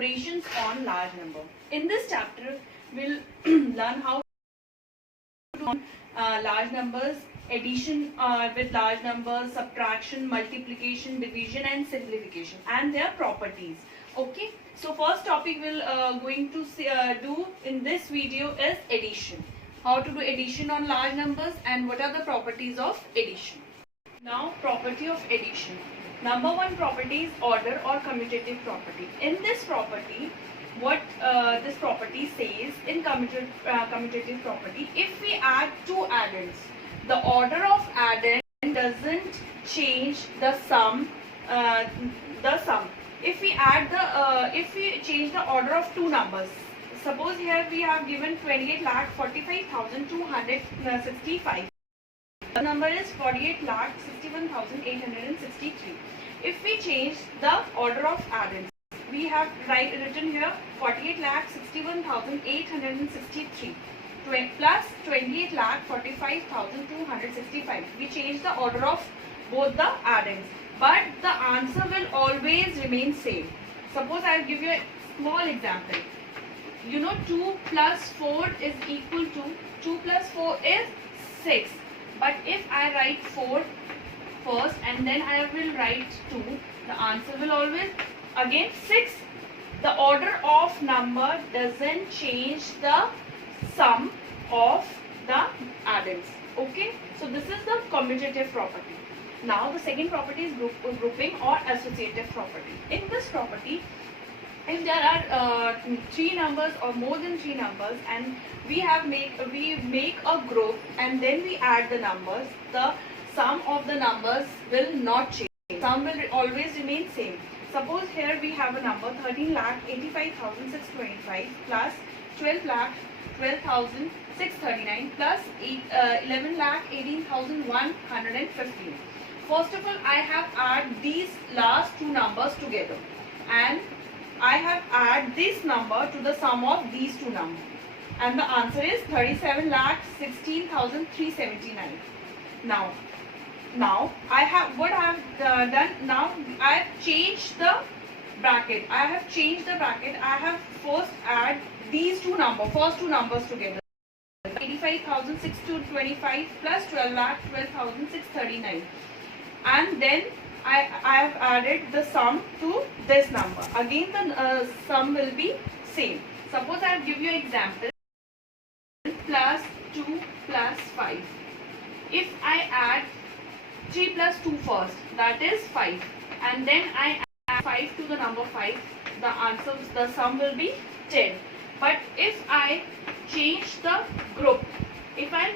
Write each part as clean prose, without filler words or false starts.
operations on large number. In this chapter, we'll learn how to do large numbers, addition with large numbers, subtraction, multiplication, division and simplification and their properties. Okay, so first topic we'll going to do in this video is addition. How to do addition on large numbers and what are the properties of addition. Now, property of addition. Number one property is order or commutative property. In this property, what this property says in commutative property, if we add two addends, the order of addend doesn't change the sum. If we if we change the order of two numbers, suppose here we have given 28,45,265. The number is 48,61,863. If we change the order of addends, we have written here 48,61,863 plus 28,45,265. We change the order of both the addends, but the answer will always remain same. Suppose I will give you a small example. You know 2 plus 4 is equal to 2 plus 4 is 6. But if I write 4 first and then I will write 2, the answer will always again 6. The order of number doesn't change the sum of the addends. Okay, so this is the commutative property. Now the second property is grouping or associative property. In this property, if there are three numbers or more than three numbers and we make a group and then we add the numbers, the sum of the numbers will not change. Sum will always remain same. Suppose here we have a number 13,85,625 plus 12,12,639 plus 11,18,115. First of all, I have added these last two numbers together and I have added this number to the sum of these two numbers, and the answer is 37,16,379. Now I have done. Now I have changed the bracket. I have first add these first two numbers together. 85,625 plus 12,12,639, and then I have added the sum to this number. Again the sum will be same. Suppose I will give you an example. Plus 2 plus 5. If I add 3 plus 2 first, that is 5, and then I add 5 to the number 5, the sum will be 10. But if I change the group, if I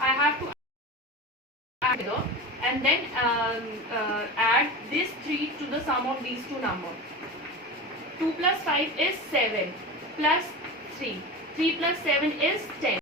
have to add together and then add this 3 to the sum of these two numbers. 2 plus 5 is 7 plus 3. 3 plus 7 is 10.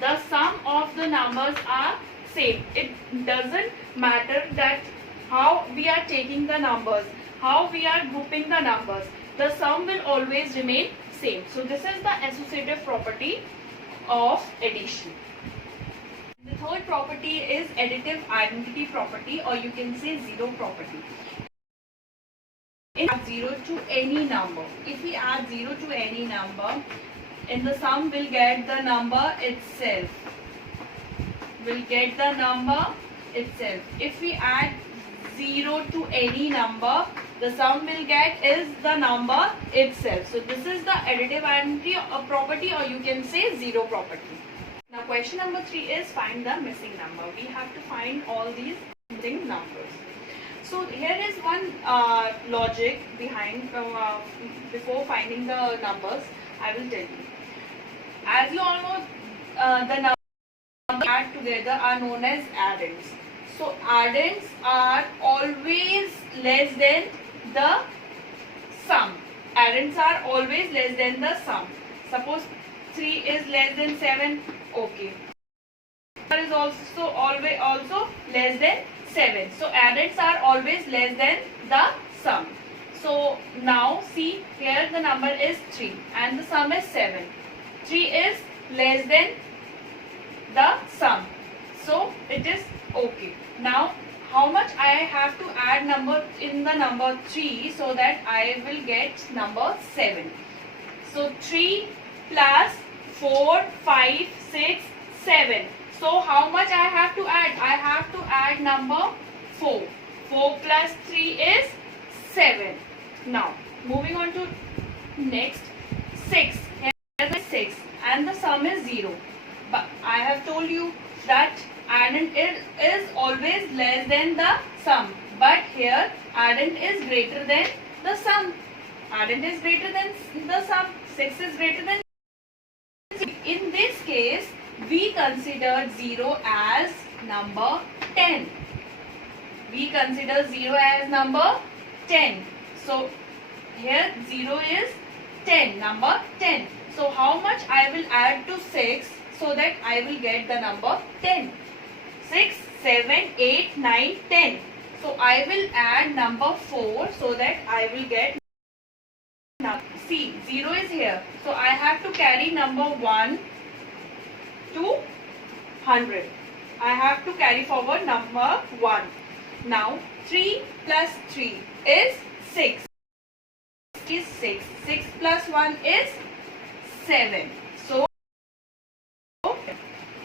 The sum of the numbers are same. It doesn't matter that how we are taking the numbers, how we are grouping the numbers. The sum will always remain same. So this is the associative property of addition. The third property is additive identity property, or you can say zero property. If we add 0 to any number, in the sum we'll get the number itself. If we add 0 to any number, the sum we'll get is the number itself. So this is the additive identity property, or you can say zero property. Now question number 3 is find the missing number. We have to find all these missing numbers. So here is one logic behind before finding the numbers. I will tell you. As you all know, the numbers add together are known as addends. So addends are always less than the sum. Suppose 3 is less than 7. Okay. Is also less than 7. So addends are always less than the sum. So now see, here the number is 3 and the sum is 7. 3 is less than the sum. So it is okay. Now how much I have to add number in the number 3 so that I will get number 7. So 3 plus 4, 5, 6, 7. So how much I have to add? I have to add number 4. 4 plus 3 is 7. Now moving on to next 6. Here is 6 and the sum is 0. But I have told you that addend is always less than the sum. But here addend is greater than the sum. Addend is greater than the sum. 6 is greater than. In this case, we consider 0 as number 10. We consider 0 as number 10. So here 0 is 10, number 10. So how much I will add to 6 so that I will get the number 10? 6, 7, 8, 9, 10. So I will add number 4 so that I will get. Now see, 0 is here. So I have to carry number 1 to 100. I have to carry forward number 1. Now 3 plus 3 is 6. Is 6. 6 plus 1 is 7. So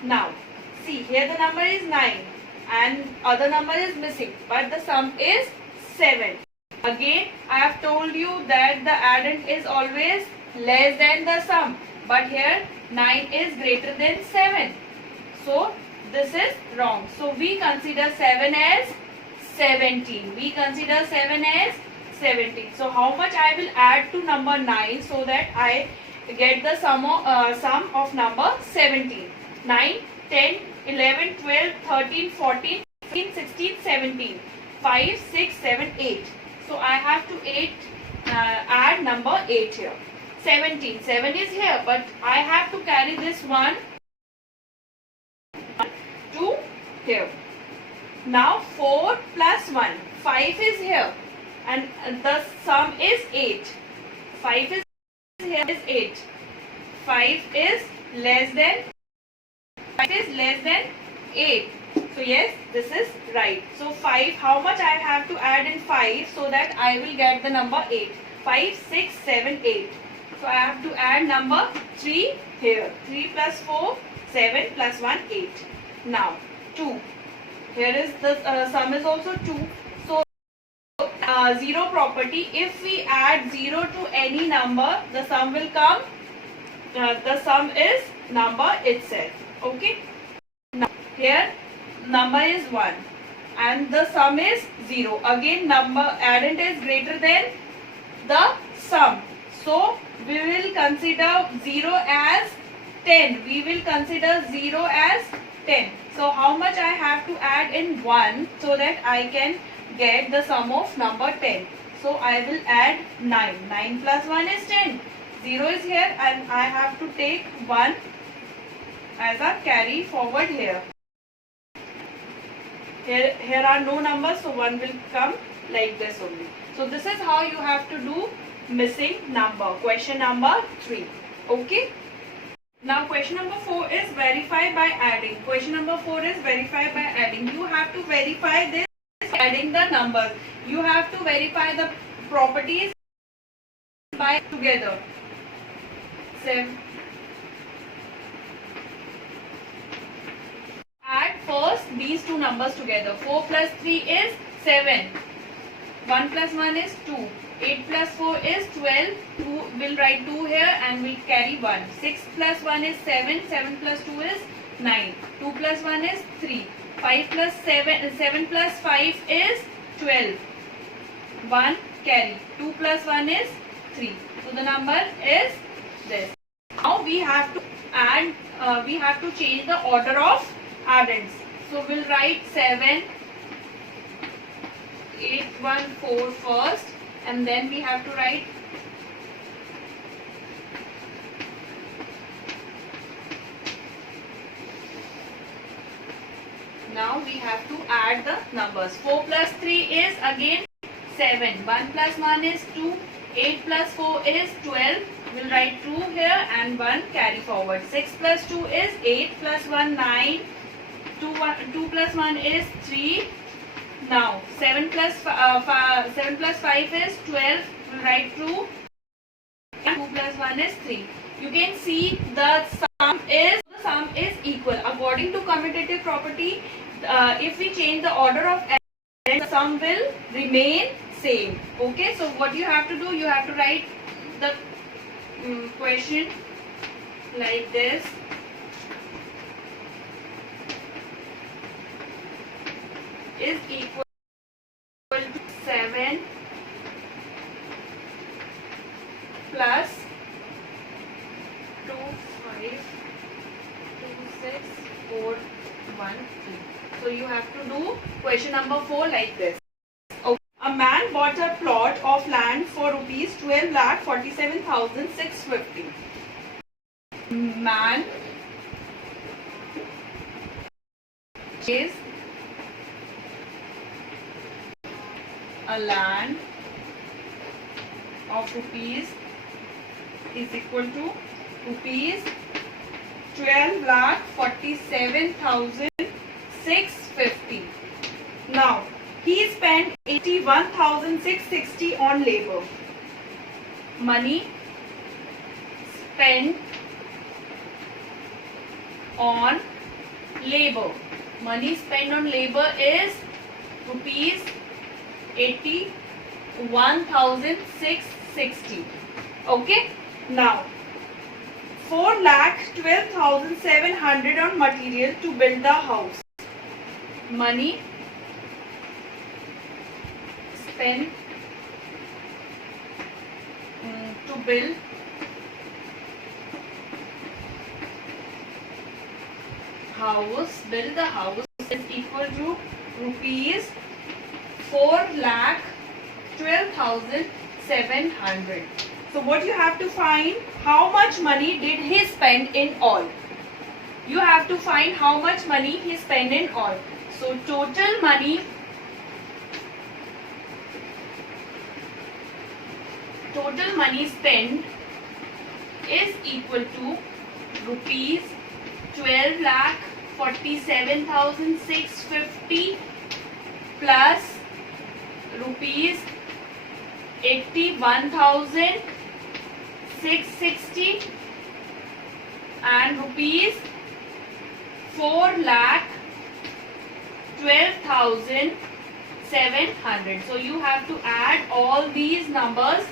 now see, here the number is 9 and other number is missing, but the sum is 7. Again I have told you that the addend is always less than the sum, but here 9 is greater than 7. So this is wrong. So we consider 7 as 17. We consider 7 as 17. So how much I will add to number 9 so that I get the sum of number 17. 9, 10, 11, 12, 13, 14, 15, 16, 17. 5, 6, 7, 8. So I have to add number 8 here. 17. 7 is here, but I have to carry this one to here. Now 4 plus 1. 5 is here and the sum is 8. 5 is here is 8. 5 is less than 8. So yes, this is right. So 5, how much I have to add in 5 so that I will get the number 8. 5, 6, 7, 8. So I have to add number 3 here. 3 plus 4, 7 plus 1, 8. Now 2. Here is the sum is also 2. So 0 property, if we add 0 to any number, the sum will come. The sum is number itself. Okay. Now here number is 1 and the sum is 0. Again number addend is greater than the sum. So we will consider 0 as 10. We will consider 0 as 10. So how much I have to add in 1 so that I can get the sum of number 10. So I will add 9. 9 plus 1 is 10. 0 is here and I have to take 1 as a carry forward here. Here are no numbers, so 1 will come like this only. So this is how you have to do missing number. Question number 3. Okay. Now question number 4 is verify by adding. Question number 4 is verify by adding. You have to verify this adding the numbers. You have to verify the properties by together. 7. Add first these two numbers together. 4 plus 3 is 7. 1 plus 1 is 2. 8 plus 4 is 12. 2, we'll write 2 here and we'll carry 1. 6 plus 1 is 7. 7 plus 2 is 9. 2 plus 1 is 3. 5 plus 7. 7 plus 5 is 12. 1 carry. 2 plus 1 is 3. So the number is this. Now we have to add. We have to change the order of addends. So we'll write 7, 8, 1, 4 first, and then we have to write now we have to add the numbers. 4 plus 3 is again 7. 1 plus 1 is 2. 8 plus 4 is 12. We'll write 2 here and 1 carry forward. 6 plus 2 is 8 plus 1 9. 2 plus 1 is 3. Now 7 plus 5 is 12. We'll write true. And 2 plus 1 is 3. You can see the sum is equal. According to commutative property, if we change the order of the sum will remain same. Okay, so what you have to do, you have to write the question like this. Is equal to 7 plus 2, 5, 2, 6, 4, 1, 3. So you have to do question number 4 like this. Okay. A man bought a plot of land for rupees 12,47,650. Man is a land of rupees is equal to rupees 12,47,650. Now he spent 81,660 on labor. Money spent on labor. Money spent on labor is rupees 81,660. Okay. Now 4,12,700 on material to build the house. Money spent to build the house is equal to rupees 4,12,700. So what you have to find, how much money did he spend in all? You have to find how much money he spent in all. So total money spent is equal to rupees 12,47,650 plus rupees 81,660 and rupees 4,12,700. So you have to add all these numbers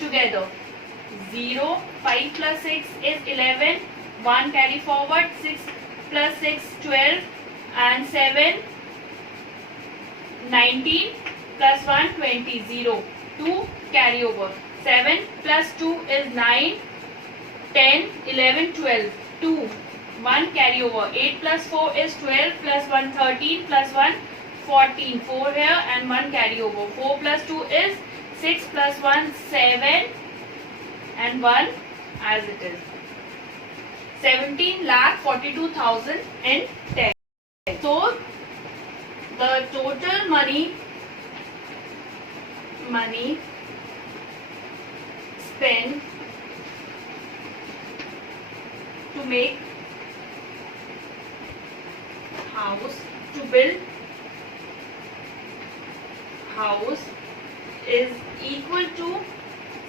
together. 0, 5 plus 6 is 11, 1 carry forward, 6 plus 6, 12 and 7, 19 plus 1, 20, 0, 2 carry over, 7 plus 2 is 9, 10, 11, 12, 2, 1 carry over, 8 plus 4 is 12 plus 1, 13 plus 1, 14, 4 here and 1 carry over, 4 plus 2 is 6 plus 1, 7 and 1 as it is. 17,42,010. So the total money spent to make house, to build house is equal to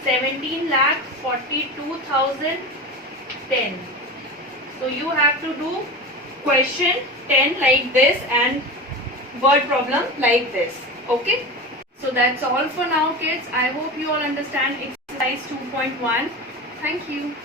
17,42,010. So you have to do question 10 like this and word problem like this. Okay. So that's all for now, kids. I hope you all understand exercise 2.1. Thank you.